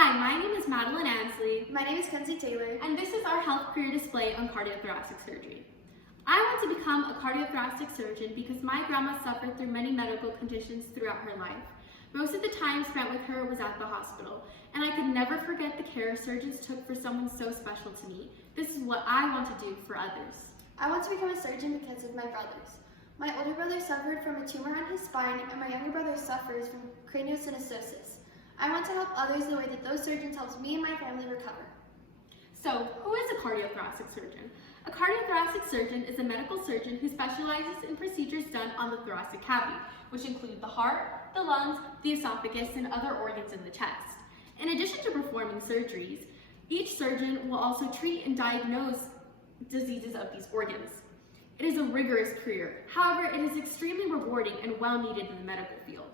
Hi, my name is Madeline Ansley. My name is Kenzi Taylor. And this is our health career display on cardiothoracic surgery. I want to become a cardiothoracic surgeon because my grandma suffered through many medical conditions throughout her life. Most of the time spent with her was at the hospital, and I could never forget the care surgeons took for someone so special to me. This is what I want to do for others. I want to become a surgeon because of my brothers. My older brother suffered from a tumor on his spine, and my younger brother suffers from craniosynostosis. I want to help others the way that those surgeons helped me and my family recover. So, who is a cardiothoracic surgeon? A cardiothoracic surgeon is a medical surgeon who specializes in procedures done on the thoracic cavity, which include the heart, the lungs, the esophagus, and other organs in the chest. In addition to performing surgeries, each surgeon will also treat and diagnose diseases of these organs. It is a rigorous career. However, it is extremely rewarding and well needed in the medical field.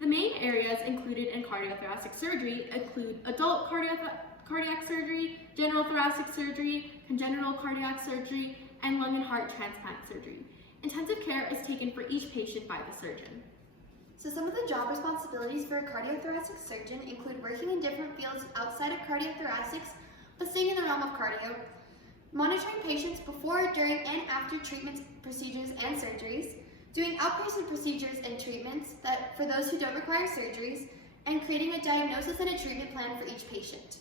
The main areas included in cardiothoracic surgery include adult cardiac surgery, general thoracic surgery, congenital cardiac surgery, and lung and heart transplant surgery. Intensive care is taken for each patient by the surgeon. So some of the job responsibilities for a cardiothoracic surgeon include working in different fields outside of cardiothoracics, but staying in the realm of cardio, monitoring patients before, during, and after treatments, procedures, and surgeries, doing outpatient procedures and treatments that for those who don't require surgeries, and creating a diagnosis and a treatment plan for each patient.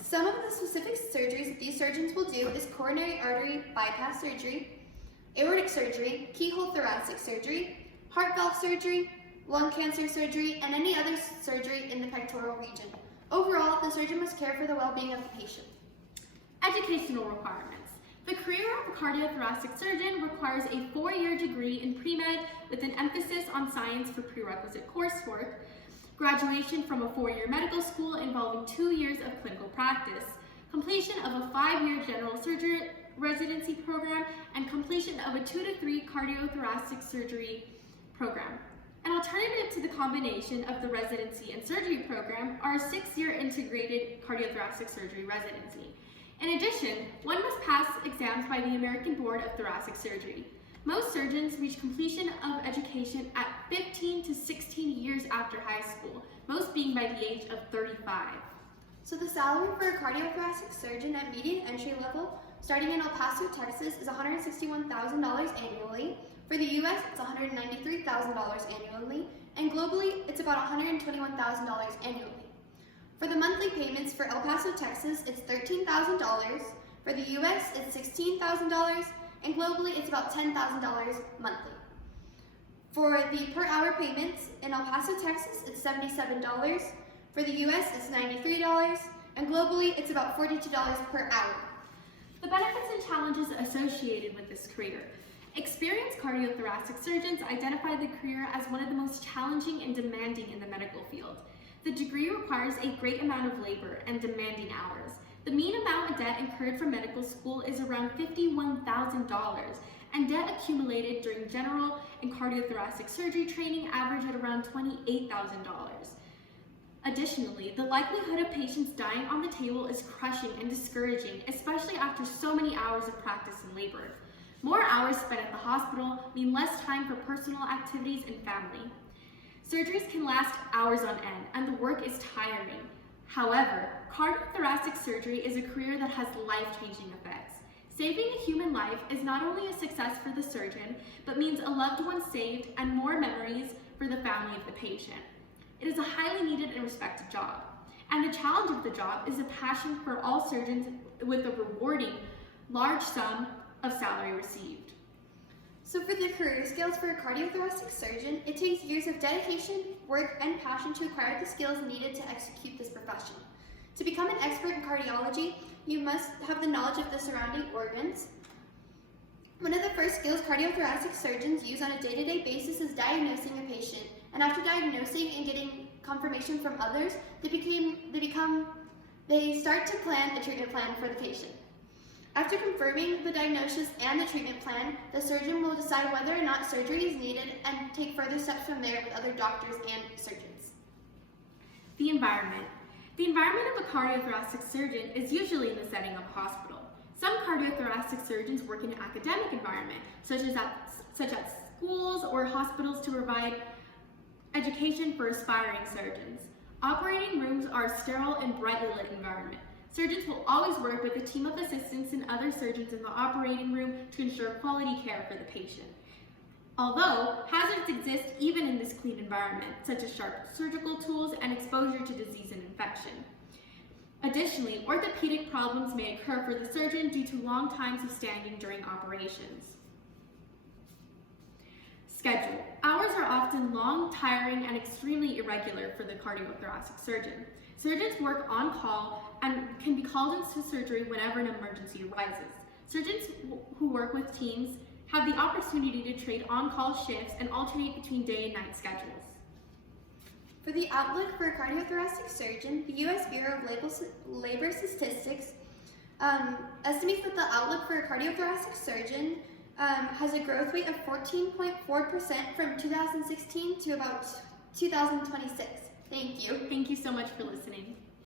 Some of the specific surgeries that these surgeons will do is coronary artery bypass surgery, aortic surgery, keyhole thoracic surgery, heart valve surgery, lung cancer surgery, and any other surgery in the pectoral region. Overall, the surgeon must care for the well-being of the patient. Educational requirements. The career of a cardiothoracic surgeon requires a 4-year degree in pre-med with an emphasis on science for prerequisite coursework, graduation from a 4-year medical school involving 2 years of clinical practice, completion of a 5-year general surgery residency program, and completion of a 2 to 3 cardiothoracic surgery program. An alternative to the combination of the residency and surgery program are a 6-year integrated cardiothoracic surgery residency. In addition, one must pass exams by the American Board of Thoracic Surgery. Most surgeons reach completion of education at 15 to 16 years after high school, most being by the age of 35. So the salary for a cardiothoracic surgeon at median entry level, starting in El Paso, Texas, is $161,000 annually. For the US, it's $193,000 annually, and globally, it's about $121,000 annually. For the monthly payments for El Paso, Texas, it's $13,000. For the US, it's $16,000, and globally, it's about $10,000 monthly. For the per hour payments in El Paso, Texas, it's $77. For the US, it's $93, and globally, it's about $42 per hour. The benefits and challenges associated with this career. Experienced cardiothoracic surgeons identify the career as one of the most challenging and demanding in the medical field. The degree requires a great amount of labor and demanding hours. The mean amount of debt incurred from medical school is around $51,000, and debt accumulated during general and cardiothoracic surgery training average at around $28,000. Additionally, the likelihood of patients dying on the table is crushing and discouraging, especially after so many hours of practice and labor. More hours spent at the hospital mean less time for personal activities and family. Surgeries can last hours on end, and the work is tiring. However, cardiothoracic surgery is a career that has life-changing effects. Saving a human life is not only a success for the surgeon, but means a loved one saved and more memories for the family of the patient. It is a highly needed and respected job. And the challenge of the job is a passion for all surgeons with a rewarding large sum of salary received. So for the career skills for a cardiothoracic surgeon, it takes years of dedication, work, and passion to acquire the skills needed to execute this profession. To become an expert in cardiology, you must have the knowledge of the surrounding organs. One of the first skills cardiothoracic surgeons use on a day-to-day basis is diagnosing a patient. And after diagnosing and getting confirmation from others, they start to plan a treatment plan for the patient. After confirming the diagnosis and the treatment plan, the surgeon will decide whether or not surgery is needed and take further steps from there with other doctors and surgeons. The environment. The environment of a cardiothoracic surgeon is usually in the setting of a hospital. Some cardiothoracic surgeons work in an academic environment, such as schools or hospitals to provide education for aspiring surgeons. Operating rooms are a sterile and brightly lit environment. Surgeons will always work with a team of assistants and other surgeons in the operating room to ensure quality care for the patient. Although hazards exist even in this clean environment, such as sharp surgical tools and exposure to disease and infection. Additionally, orthopedic problems may occur for the surgeon due to long times of standing during operations. Schedule. Hours are often long, tiring, and extremely irregular for the cardiothoracic surgeon. Surgeons work on call and can be called into surgery whenever an emergency arises. Surgeons who work with teams have the opportunity to trade on-call shifts and alternate between day and night schedules. For the outlook for a cardiothoracic surgeon, the U.S. Bureau of Labor Statistics estimates that the outlook for a cardiothoracic surgeon has a growth rate of 14.4% from 2016 to about 2026. Thank you. Thank you so much for listening.